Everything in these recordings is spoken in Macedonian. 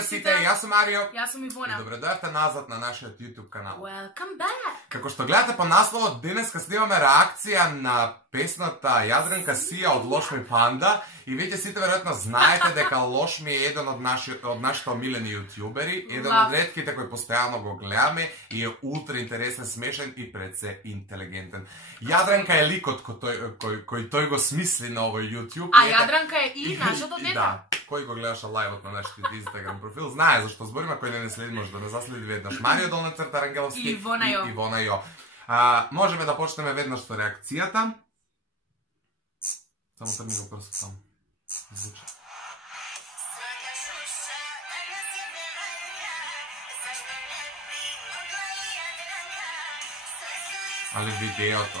Zdravo site, jaz sem Mario. Jaz sem Ivona. Dobrodošli nazad na naš YouTube kanal. Welcome back. Kako što gledate po naslovu, danes snimamo reakcija na pesnata Jadranka Sija od Loš mi panda. I vi site verjetno znajete дека Loš mi je jedan od naših omiljeni youtuberi, jedan od redkih koji postojano go gledame i je ultra interesen, smešen i predvsej inteligenten. Jadranka je lik koji toj go smisli na ovoj YouTube. A Jadranka je i naša dodeta. Da, koji go gledaš live na naš Instagram profil, znaje zašto zborima koji ne sledi, može da ne zasledi vednaš Mario Dolna crta Rangelovski i Ivona Jo. Можеме да почнеме веднаш со реакцијата. Само трни го просто само. Звучи. Але видеото.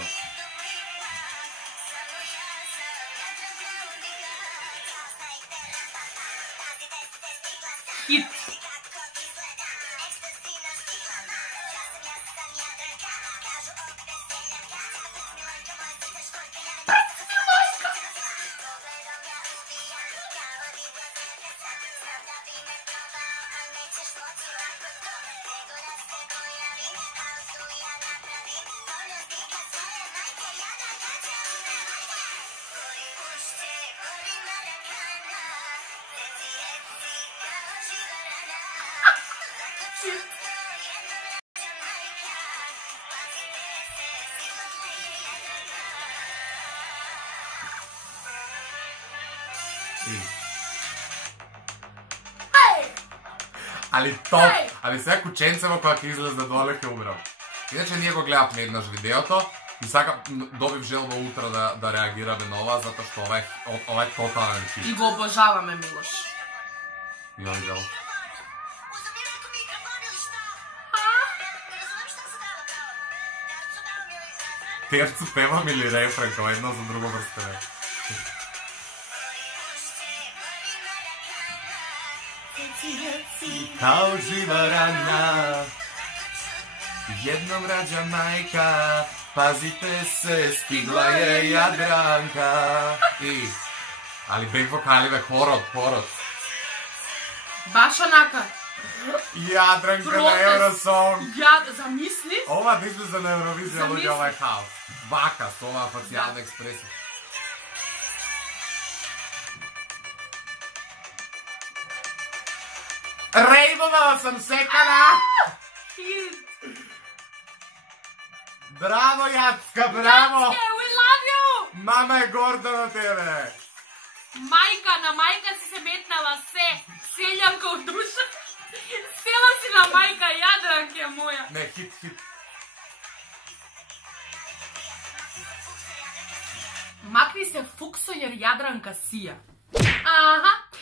Хит. Ali топ! Ali сега кученцево која ќе излезе доле ќе умрам. Иначе ние го гледавме еднаш видеото и сака добив желба утре да реагираме на ова, затоа што ова е тотален хит. И го обожаваме, Милош. Ја видел. Терцу певам или рефрен, као едно за друго врстене. Као жива рана, едном раѓа мајка, пазите се, стигла е Јадранка. Али бек вокаливе, хорот. Баш онака. Јадранка на Евросонг. Замисли? Ова да излезе на Евровизија, луѓе, ова е хаос. Вака, со оваа фацијална експресија. Рейвовала съм секана! Браво, Јацка, браво! Јацке, we love you! Мама е горда на тебе! На мајка си се метнала се, селјанка од душа. Села си на мајка Јадранке моја. Не, хит. Макни се фуксо jer Јадранка Сија.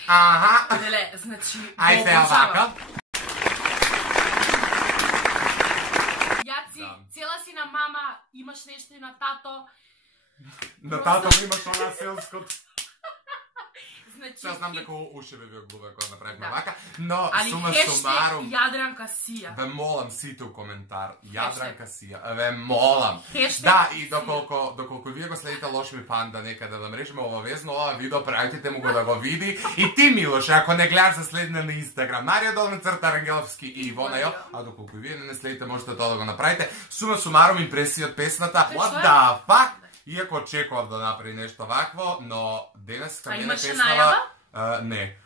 Аха. Леле, значи... Ај се овака. Јаци, цела си на мама, имаш нешто и на тато. На тато имаш она селскот. Сега знам дека ушеве ви оглуве кога направивме вака, но сума сумарум... Јадранка Сија. Ве молам сите у коментар, Јадранка Сија, ве молам. Хештег Да, и доколку вие го следите Loš mi panda некаде на мрежиме, обавезно ова видео пратите му го да го види. И ти, Милош, ако не гледаш да следне на Инстаграм, Марио Долна црта Рангеловски и Ивона Јо, а доколку вие не следите, можете тоа да го направите. Сума сумарум импресија од песната, what the fuck? Иако очекував да направи нешто вакво, но денес мене песнава... Не.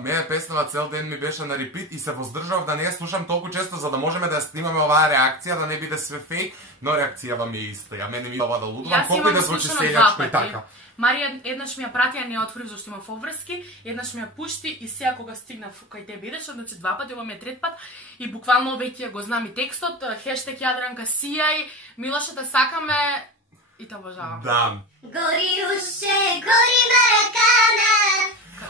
Мене песнава цел ден ми беше на репит и се воздржав да не ја слушам толку често за да можеме да снимаме оваа реакција, да не биде све фейк, но реакцијава ми е иста. Ја мене ми ова да лудувам, колку и да звучи селјачко и така. Марија еднаш ми ја прати, а не ја отворив зашто имам обврски, еднаш ми ја пушти и сега кога стигнав кај тебе идеш, значи два пати, ова ми е трет пат и буквално веќе го знам и текстот, хештег Јадранка Сија и Милоше те сакаме и те обожавам. Да. Гори уше, гори маракана.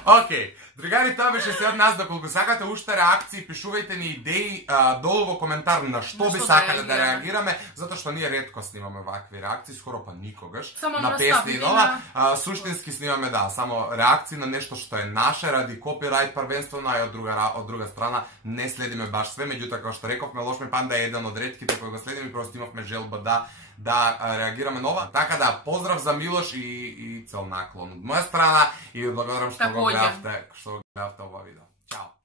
Океј, другари, тоа беше се од нас. Доколку сакате уште реакции, пишувајте ни идеи долу во коментар на што би сакале да реагираме, затоа што ние ретко снимаме вакви реакции, скоро па никогаш, на песни и нова. Суштински снимаме, да, само реакции на нешто што е наше, ради копирајт првенствено, а и од друга страна не следиме баш све, меѓутоа, како што рековме, Loš mi panda е еден од ретките кои го следиме и просто имавме желба да реагираме нова. Така да, поздрав за Милош и цел наклон од моја страна и благодарам што го гледавте ова видео. Чао!